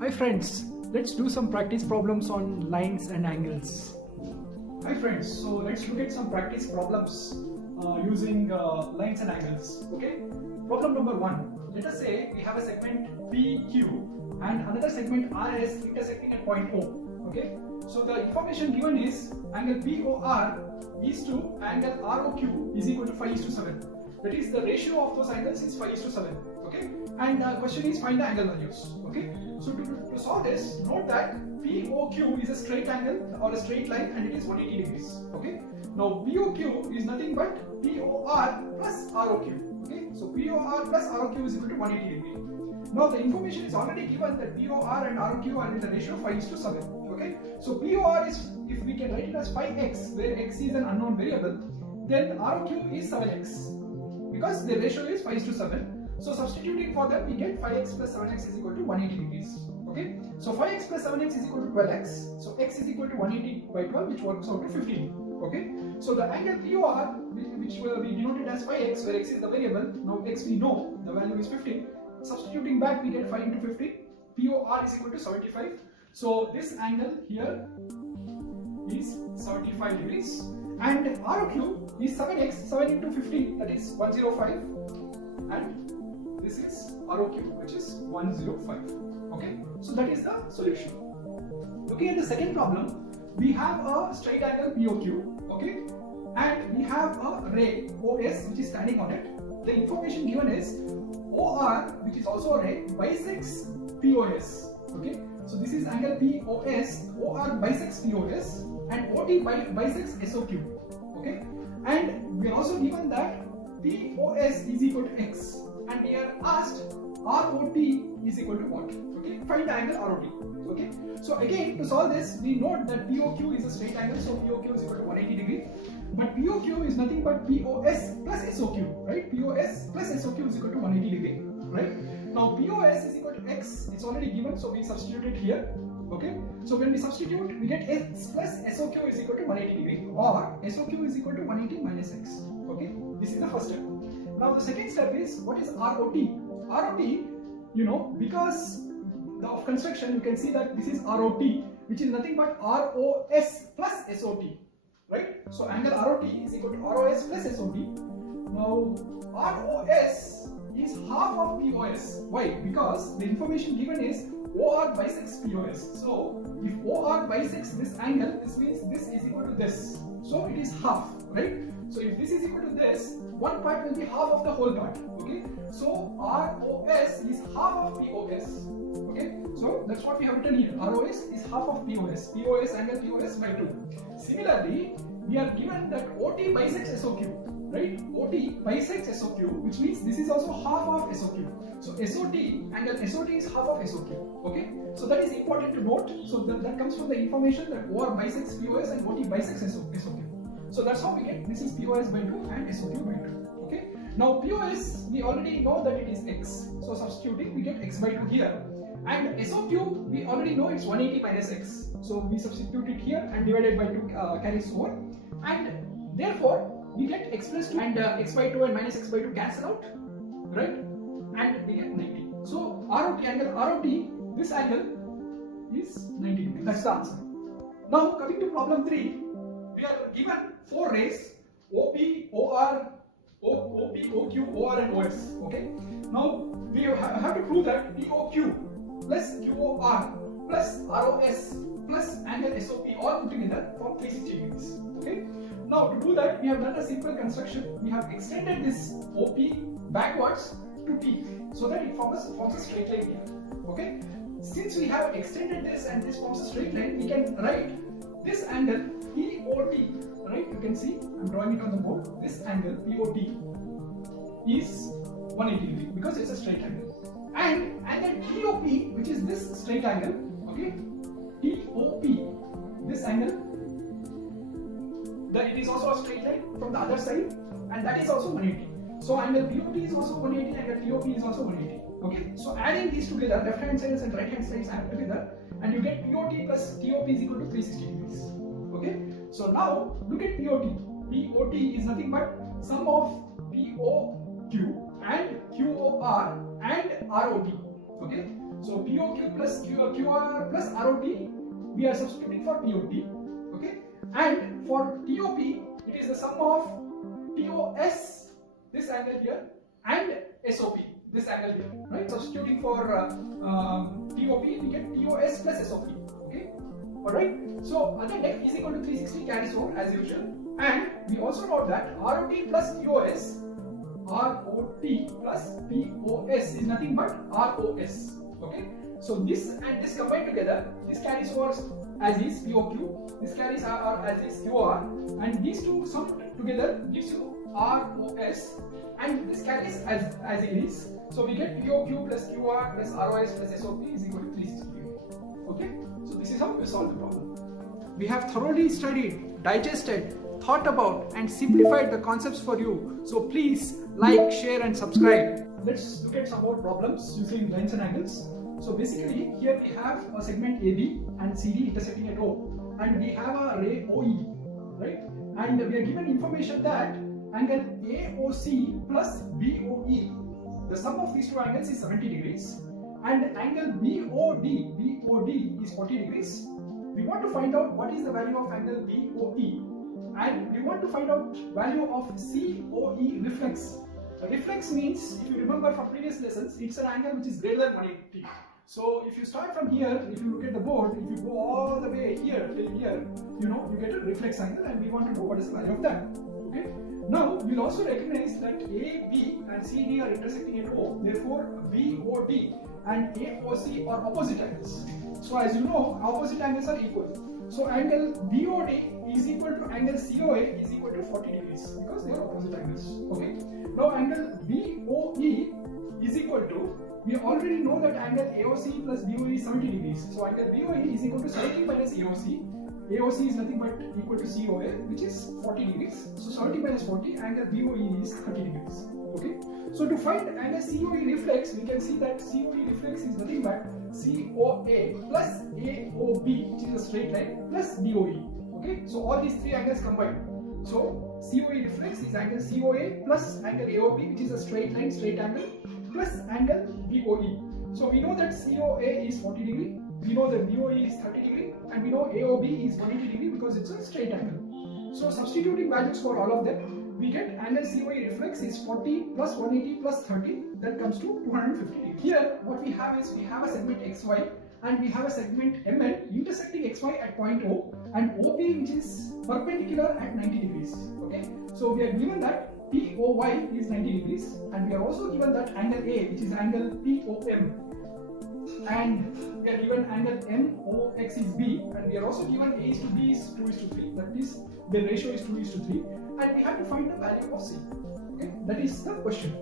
Hi friends, let's do some practice problems on lines and angles. Hi friends, so let's look at some practice problems using lines and angles. Okay, problem number 1. Let us say we have a segment PQ and another segment RS intersecting at point O. Okay, so the information given is angle POR is to angle ROQ is equal to 5:7. That is, the ratio of those angles is 5:7. Okay, and the question is find the angle values. Okay, so to solve this, note that POQ is a straight angle or a straight line and it is 180 degrees. Okay, now POQ is nothing but POR plus ROQ. Okay, so POR plus ROQ is equal to 180 degree. Now the information is already given that POR and ROQ are in the ratio 5:7. Okay, so POR is, if we can write it as 5x, where x is an unknown variable, then ROQ is 7x because the ratio is 5:7. So substituting for them, we get 5x plus 7x is equal to 180 degrees. Okay, so 5x plus 7x is equal to 12x. So x is equal to 180 by 12, which works out to 15. Okay, so the angle POR, which we denoted as 5x, where x is the variable, now x we know the value is 15. Substituting back, we get 5 into 15. POR is equal to 75. So this angle here is 75 degrees. And ROQ is 7x, 7 into 15, that is 105. And this is ROQ, which is 105. Okay, so that is the solution. Looking at the second problem, we have a straight angle POQ, okay, and we have a ray OS which is standing on it. The information given is OR, which is also a ray, bisects POS. Okay, so this is angle POS, OR bisects POS, and OT bisects SOQ. Okay, and we are also given that POS is equal to x, and we are asked ROT is equal to what? Okay, find the angle ROT. Okay, so again, to solve this, we note that POQ is a straight angle, so POQ is equal to 180 degree. But POQ is nothing but POS plus SOQ, right? POS plus SOQ is equal to 180 degree, right? Now POS is equal to x, it's already given, so we substitute it here. Okay, so when we substitute, we get x plus SOQ is equal to 180 degree, or SOQ is equal to 180 minus x. Okay, this is the first step. Now the second step is, what is ROT? ROT, you know, because of construction, you can see that this is ROT, which is nothing but ROS plus SOT, right? So angle ROT is equal to ROS plus SOT. Now ROS is half of POS. Why? Because the information given is OR bisects POS. So if OR bisects this angle, this means this is equal to this. So it is half, right? So if this is equal to this, one part will be half of the whole part. Okay, so ROS is half of POS. Okay, so that's what we have written here. ROS is half of POS. POS angle POS by 2. Similarly, we are given that OT bisects SOQ, right? OT bisects SOQ, which means this is also half of SOQ. So SOT, angle SOT is half of SOQ. Okay, so that is important to note. So that comes from the information that OR bisects POS and OT bisects SOQ. So that's how we get this is POS by 2 and SOQ by 2. Okay, now POS, we already know that it is x. So substituting, we get x by 2 here. And SOQ, we already know it's 180 minus x. So we substitute it here and divided by 2 carries over. And therefore, we get x plus 2 and x by 2 and minus x by 2 cancel out, right? And we get 90. So ROT, angle ROT, this angle is 90 degrees. That's the answer. Now coming to problem 3, we are given 4 rays OP, OR, OP, OQ, OR and OS. Okay. Now we have to prove that POQ plus QOR plus ROS plus angle SOP all put together for 360 degrees. Okay. Now to do that, we have done a simple construction. We have extended this OP backwards to P so that it forms a straight line here. Okay. Since we have extended this and this forms a straight line, we can write this angle POT, right? You can see I'm drawing it on the board. This angle POT is 180 degree because it's a straight angle. And angle TOP, which is this straight angle, okay? TOP, this angle, that it is also a straight line from the other side, and that is also 180. So angle POT is also 180, angle TOP is also 180. Okay, so adding these together, left hand sides and right hand sides add together, and you get POT plus TOP is equal to 360 degrees. Okay, so now look at POT. POT is nothing but sum of POQ and QOR and ROT. Okay, So POQ plus QR plus ROT, we are substituting for POT. Okay, and for TOP, it is the sum of TOS, this angle here, and SOP, this angle here. Right? Substituting for TOP, we get TOS plus SOP. Okay. Alright, so again deck is equal to 360 carries over as usual, and we also know that ROT plus POS, ROT plus POS is nothing but ROS. Okay, so this and this combined together, this carries over as is POQ, this carries as is QR, and these two summed together gives you ROS, and this carries as it is. So we get POQ plus QR plus ROS plus SOP is equal to 360. Okay. So this is how we solve the problem. We have thoroughly studied, digested, thought about and simplified the concepts for you. So please like, share and subscribe. Let's look at some more problems using lines and angles. So basically here we have a segment AB and CD intersecting at O, and we have a ray OE, right? And we are given information that angle AOC plus BOE, the sum of these two angles is 70 degrees. And angle BOD is 40 degrees. We want to find out what is the value of angle BOE, and we want to find out value of COE reflex. Reflex means, if you remember from previous lessons, it's an angle which is greater than 180. So if you start from here, if you look at the board, if you go all the way here till here, you get a reflex angle, and we want to know what is the value of that. Okay. Now we'll also recognize that AB and CD are intersecting at O, therefore BOD and AOC are opposite angles. So as you know, opposite angles are equal. So angle BOD is equal to angle COA is equal to 40 degrees because they are opposite angles. Okay. Now angle BOE is equal to, we already know that angle AOC plus BOE is 70 degrees. So angle BOE is equal to 70 minus AOC. AOC is nothing but equal to COA, which is 40 degrees. So 70 minus 40, angle BOE is 30 degrees. Okay. So to find angle COE reflex, we can see that COE reflex is nothing but COA plus AOB, which is a straight line, plus BOE. Okay. So all these three angles combined. So COE reflex is angle COA plus angle AOB, which is a straight line, straight angle, plus angle BOE. So we know that COA is 40 degree, we know that BOE is 30 degree, and we know AOB is 180 degree because it's a straight angle. So substituting values for all of them, we get angle COE reflex is 40 plus 180 plus 30, that comes to 250 degree. Here what we have is, we have a segment XY and we have a segment MN intersecting XY at point O, and OP which is perpendicular at 90 degrees. Okay, so we are given that POY is 90 degrees, and we are also given that angle A, which is angle POM, and we are given angle MOX is B, and we are also given A is to B is 2 is to 3, that is the ratio is 2 is to 3, and we have to find the value of C. Okay, that is the question.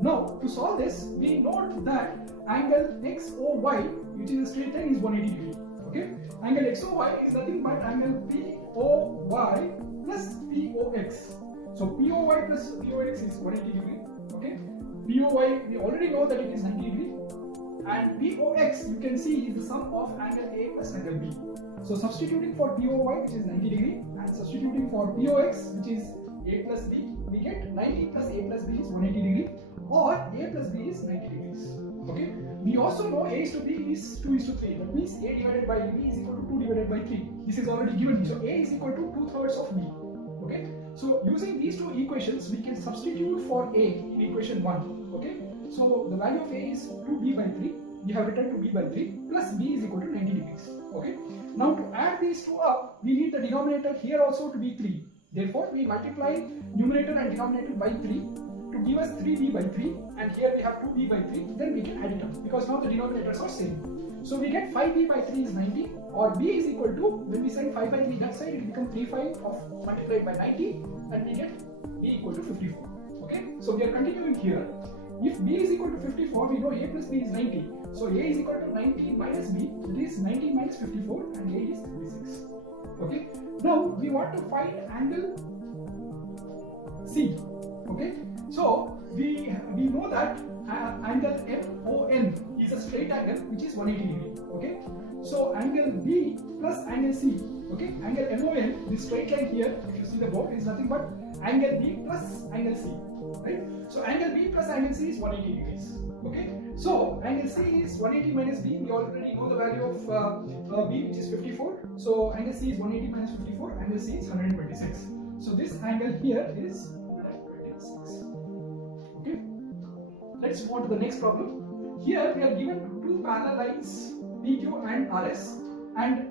Now to solve this, we note that angle XOY, which is a straight line, is 180 degree. Okay, angle XOY is nothing but angle POY plus POX. So POY plus POX is 180 degree. Okay, POY we already know that it is 90 degree, and POX you can see is the sum of angle A plus angle B. So substituting for POY, which is 90 degree, and substituting for POX, which is A plus B, we get 90 plus A plus B is 180 degree, or A plus B is 90 degrees. Okay, we also know A is to B is 2 is to 3, that means A divided by B is equal to 2 divided by 3. This is already given, so A is equal to 2/3 of B. Okay, so using these two equations, we can substitute for A in equation 1. Okay, so the value of A is 2B by 3. We have written to B by 3 plus B is equal to 90 degrees. Okay, now to add these two up, we need the denominator here also to be 3. Therefore, we multiply numerator and denominator by 3 to give us 3B by 3, and here we have 2B by 3. Then we can add it up because now the denominators are same. So we get 5B by 3 is 90, or B is equal to, when we send 5 by 3 that side, it will become 3/5 of multiplied by 90, and we get B equal to 54. Okay, so we are continuing here. If B is equal to 54, we know A plus B is 90. So A is equal to 90 minus B, that is 90 minus 54, and A is 36. Okay, now we want to find angle C. Okay, so we know that angle MON is a straight angle which is 180 degree. Okay, so angle B plus angle C. Okay, angle MON, this straight line here, if you see the board, is nothing but angle B plus angle C. right? So angle B plus angle C is 180 degrees. Okay, so angle C is 180 minus B. We already know the value of B, which is 54. So angle C is 180 minus 54. Angle C is 126. So this angle here is 126. Okay, let's move on to the next problem. Here we are given two parallel lines PQ and RS, and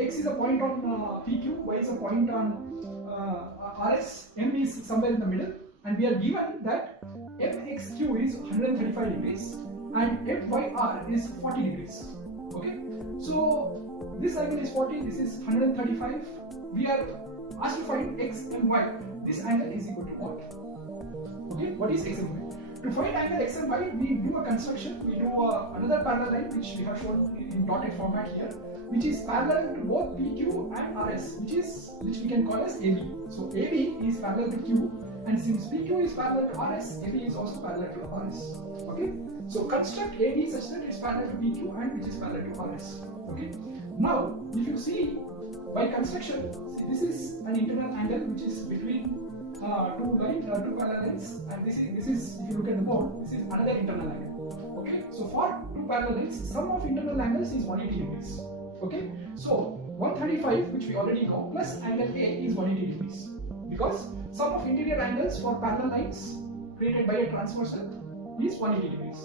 X is a point on PQ, Y is a point on RS, M is somewhere in the middle, and we are given that MXQ is 135 degrees and FYR is 40 degrees. Okay, so this angle is 40, this is 135. We are asked to find X and Y. This angle is equal to what? Okay, what is X and Y? To find angle X and Y, we do a construction. We do another parallel line, which we have shown in dotted format here, which is parallel to both PQ and RS, which we can call as AB. So AB is parallel to Q, and since PQ is parallel to RS, AB is also parallel to RS. Okay, so construct AB such that it's parallel to PQ and which is parallel to RS. Okay, now if you see by construction, see, this is an internal angle which is between two parallel lines, and this is if you look at the board, this is another internal angle. Okay, so for two parallel lines, sum of internal angles is 180 degrees. Okay, so 135, which we already know, plus angle A is 180 degrees, because sum of interior angles for parallel lines created by a transversal is 180 degrees.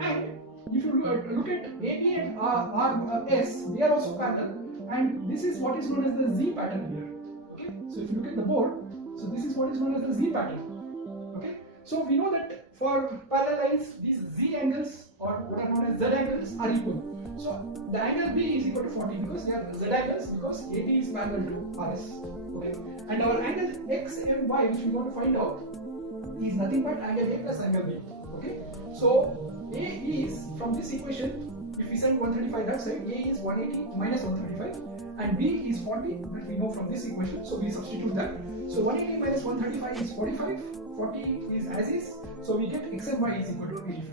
And if you look at AB and RS, they are also parallel, and this is what is known as the Z pattern here. Okay, so if you look at the board, so this is what is known as the Z pattern. Okay, so we know that for parallel lines, these Z angles, or what are known as Z angles, are equal. So the angle B is equal to 40 because they are Z angles, because AB is parallel to RS. Okay, and our angle X and Y, which we want to find out, is nothing but angle A plus angle B. Okay, so A is, from this equation, if we send 135 that side, A is 180 minus 135, and B is 40, that we know from this equation, so we substitute that. So 180 minus 135 is 45, 40 is as is, so we get X and Y is equal to 85.